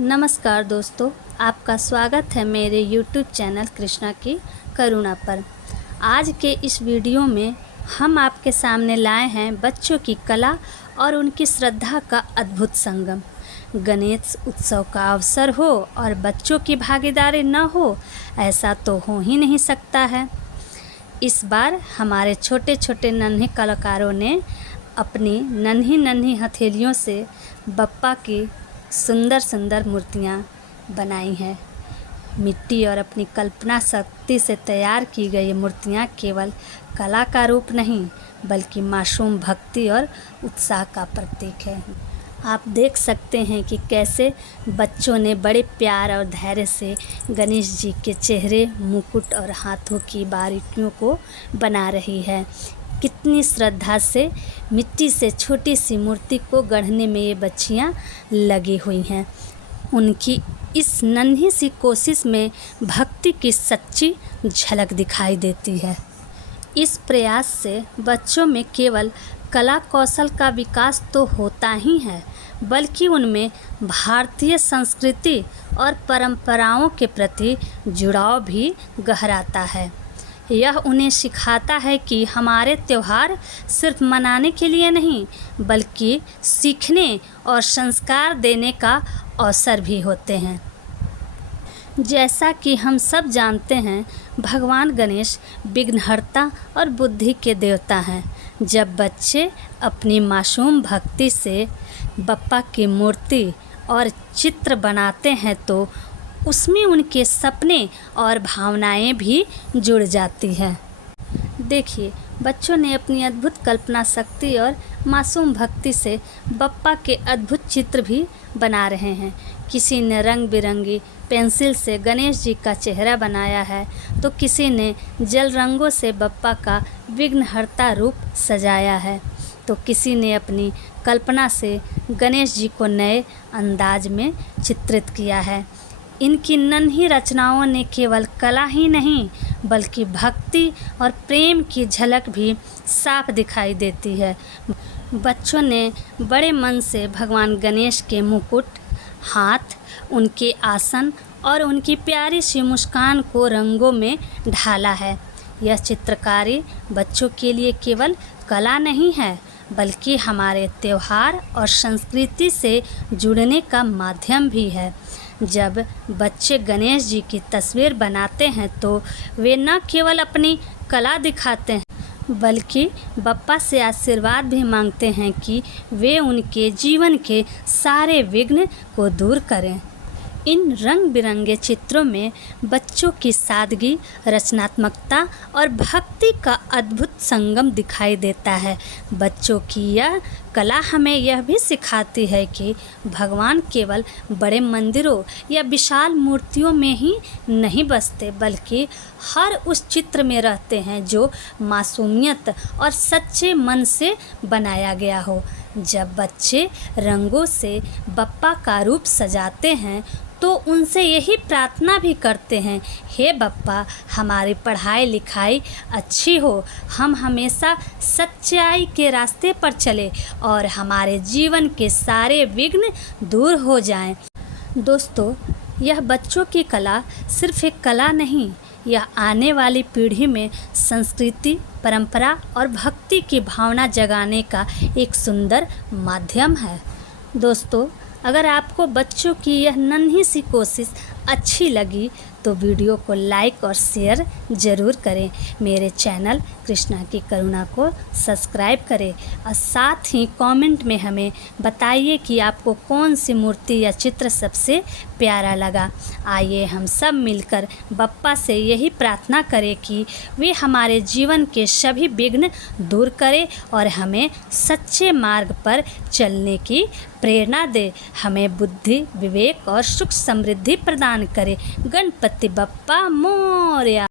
नमस्कार दोस्तों, आपका स्वागत है मेरे YouTube चैनल कृष्णा की करुणा पर। आज के इस वीडियो में हम आपके सामने लाए हैं बच्चों की कला और उनकी श्रद्धा का अद्भुत संगम। गणेश उत्सव का अवसर हो और बच्चों की भागीदारी न हो, ऐसा तो हो ही नहीं सकता है। इस बार हमारे छोटे छोटे नन्हे कलाकारों ने अपनी नन्ही नन्ही हथेलियों से बप्पा की सुंदर सुंदर मूर्तियाँ बनाई हैं। मिट्टी और अपनी कल्पना शक्ति से तैयार की गई मूर्तियाँ केवल कला का रूप नहीं, बल्कि मासूम भक्ति और उत्साह का प्रतीक है। आप देख सकते हैं कि कैसे बच्चों ने बड़े प्यार और धैर्य से गणेश जी के चेहरे, मुकुट और हाथों की बारीकियों को बना रही है। कितनी श्रद्धा से मिट्टी से छोटी सी मूर्ति को गढ़ने में ये बच्चियाँ लगी हुई हैं। उनकी इस नन्ही सी कोशिश में भक्ति की सच्ची झलक दिखाई देती है। इस प्रयास से बच्चों में केवल कला कौशल का विकास तो होता ही है, बल्कि उनमें भारतीय संस्कृति और परंपराओं के प्रति जुड़ाव भी गहराता है। यह उन्हें सिखाता है कि हमारे त्यौहार सिर्फ मनाने के लिए नहीं, बल्कि सीखने और संस्कार देने का अवसर भी होते हैं। जैसा कि हम सब जानते हैं, भगवान गणेश विघ्नहर्ता और बुद्धि के देवता हैं। जब बच्चे अपनी मासूम भक्ति से बप्पा की मूर्ति और चित्र बनाते हैं तो उसमें उनके सपने और भावनाएं भी जुड़ जाती हैं। देखिए, बच्चों ने अपनी अद्भुत कल्पना शक्ति और मासूम भक्ति से बप्पा के अद्भुत चित्र भी बना रहे हैं। किसी ने रंग बिरंगी पेंसिल से गणेश जी का चेहरा बनाया है, तो किसी ने जल रंगों से बप्पा का विघ्नहर्ता रूप सजाया है, तो किसी ने अपनी कल्पना से गणेश जी को नए अंदाज में चित्रित किया है। इनकी नन्ही रचनाओं ने केवल कला ही नहीं, बल्कि भक्ति और प्रेम की झलक भी साफ दिखाई देती है। बच्चों ने बड़े मन से भगवान गणेश के मुकुट, हाथ, उनके आसन और उनकी प्यारी सी मुस्कान को रंगों में ढाला है। यह चित्रकारी बच्चों के लिए केवल कला नहीं है, बल्कि हमारे त्यौहार और संस्कृति से जुड़ने का माध्यम भी है। जब बच्चे गणेश जी की तस्वीर बनाते हैं तो वे न केवल अपनी कला दिखाते हैं, बल्कि बप्पा से आशीर्वाद भी मांगते हैं कि वे उनके जीवन के सारे विघ्न को दूर करें। इन रंग बिरंगे चित्रों में बच्चों की सादगी, रचनात्मकता और भक्ति का अद्भुत संगम दिखाई देता है। बच्चों की यह कला हमें यह भी सिखाती है कि भगवान केवल बड़े मंदिरों या विशाल मूर्तियों में ही नहीं बसते, बल्कि हर उस चित्र में रहते हैं जो मासूमियत और सच्चे मन से बनाया गया हो। जब बच्चे रंगों से बप्पा का रूप सजाते हैं तो उनसे यही प्रार्थना भी करते हैं, हे बप्पा, हमारी पढ़ाई लिखाई अच्छी हो, हम हमेशा सच्चाई के रास्ते पर चले और हमारे जीवन के सारे विघ्न दूर हो जाएं। दोस्तों, यह बच्चों की कला सिर्फ एक कला नहीं, यह आने वाली पीढ़ी में संस्कृति, परंपरा और भक्ति की भावना जगाने का एक सुंदर माध्यम है। दोस्तों, अगर आपको बच्चों की यह नन्ही सी कोशिश अच्छी लगी तो वीडियो को लाइक और शेयर ज़रूर करें। मेरे चैनल कृष्णा की करुणा को सब्सक्राइब करें और साथ ही कमेंट में हमें बताइए कि आपको कौन सी मूर्ति या चित्र सबसे प्यारा लगा। आइए हम सब मिलकर बप्पा से यही प्रार्थना करें कि वे हमारे जीवन के सभी विघ्न दूर करें और हमें सच्चे मार्ग पर चलने की प्रेरणा दे, हमें बुद्धि, विवेक और सुख समृद्धि प्रदान करे। गणपति बप्पा मोरया।